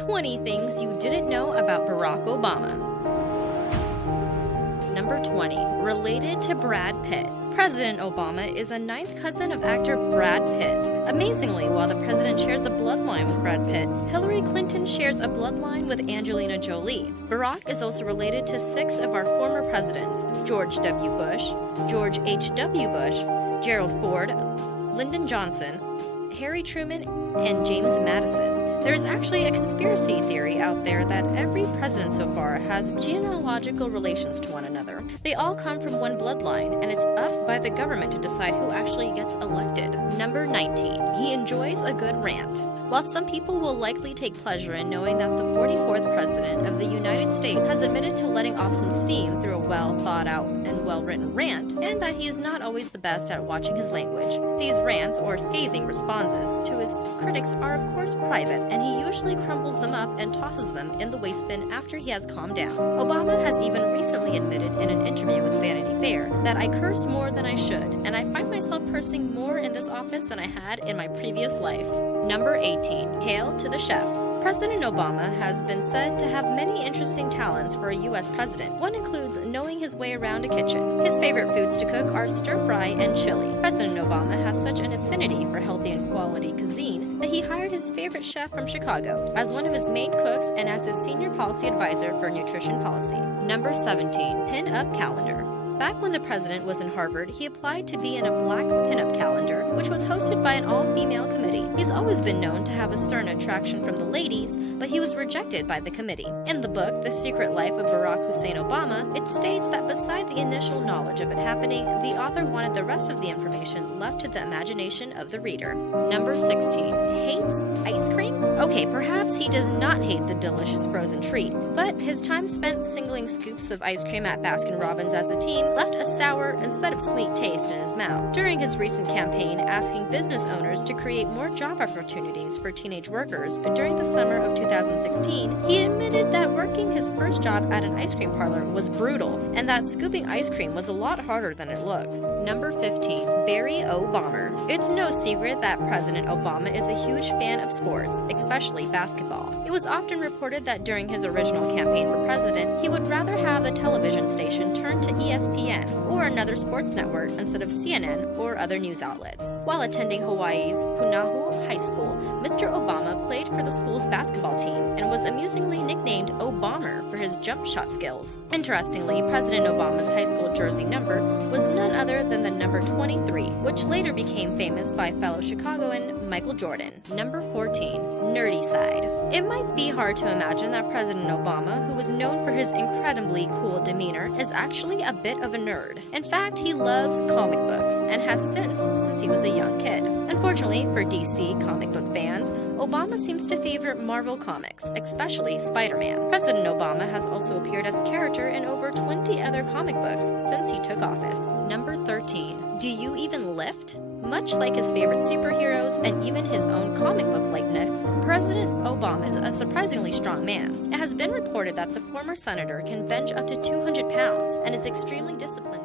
20 things you didn't know about Barack Obama. Number 20. Related to Brad Pitt. President Obama is a ninth cousin of actor Brad Pitt. Amazingly, while the president shares a bloodline with Brad Pitt, Hillary Clinton shares a bloodline with Angelina Jolie. Barack is also related to 6 of our former presidents: George W. Bush, George H.W. Bush, Gerald Ford, Lyndon Johnson, Harry Truman, and James Madison. There is actually a conspiracy theory out there that every president so far has genealogical relations to one another. They all come from one bloodline, and it's up by the government to decide who actually gets elected. Number 19. He enjoys a good rant. While some people will likely take pleasure in knowing that the 44th President of the United States has admitted to letting off some steam through a well-thought-out and well-written rant, and that he is not always the best at watching his language, these rants or scathing responses to his critics are of course private, and he usually crumbles them up and tosses them in the waste bin after he has calmed down. Obama has even recently admitted in an interview with Vanity Fair that I curse more than I should, and I find myself cursing more in this office than I had in my previous life. Number 18. Hail to the chef. President Obama has been said to have many interesting talents for a U.S. president. One includes knowing his way around a kitchen. His favorite foods to cook are stir-fry and chili. President Obama has such an affinity for healthy and quality cuisine that he hired his favorite chef from Chicago as one of his main cooks and as his senior policy advisor for nutrition policy. Number 17. Pin-up calendar. Back when the president was in Harvard, he applied to be in a black pinup calendar, which was hosted by an all-female committee. He's always been known to have a certain attraction from the ladies, but he was rejected by the committee. In the book, The Secret Life of Barack Hussein Obama, it states that beside the initial knowledge of it happening, the author wanted the rest of the information left to the imagination of the reader. Number 16. Hates ice cream? Okay, perhaps he does not hate the delicious frozen treat, but his time spent singling scoops of ice cream at Baskin-Robbins as a team left a sour instead of sweet taste in his mouth. During his recent campaign asking business owners to create more job opportunities for teenage workers during the summer of 2016, he admitted that working his first job at an ice cream parlor was brutal and that scooping ice cream was a lot harder than it looks. Number 15. Barry O. Bomber. It's no secret that President Obama is a huge fan of sports, especially basketball. It was often reported that during his original campaign for president, he would rather have the television station turned to ESPN or another sports network instead of CNN or other news outlets. While attending Hawaii's Punahou High School, Mr. Obama played for the school's basketball team and was amusingly nicknamed O-Bomber for his jump shot skills. Interestingly, President Obama's high school jersey number was none other than the number 23, which later became famous by fellow Chicagoan Michael Jordan. Number 14. Nerdy side. It might be hard to imagine that President Obama, who was known for his incredibly cool demeanor, is actually a bit of a nerd. In fact, he loves comic books and has since he was a young kid. Unfortunately for DC comic book fans, Obama seems to favor Marvel comics, especially Spider-Man. President Obama has also appeared as character in over 20 other comic books since he took office. Number 13. Do you even lift? Much like his favorite superheroes and even his own comic book likeness, President Obama is a surprisingly strong man. It has been reported that the former senator can bench up to 200 pounds and is extremely disciplined.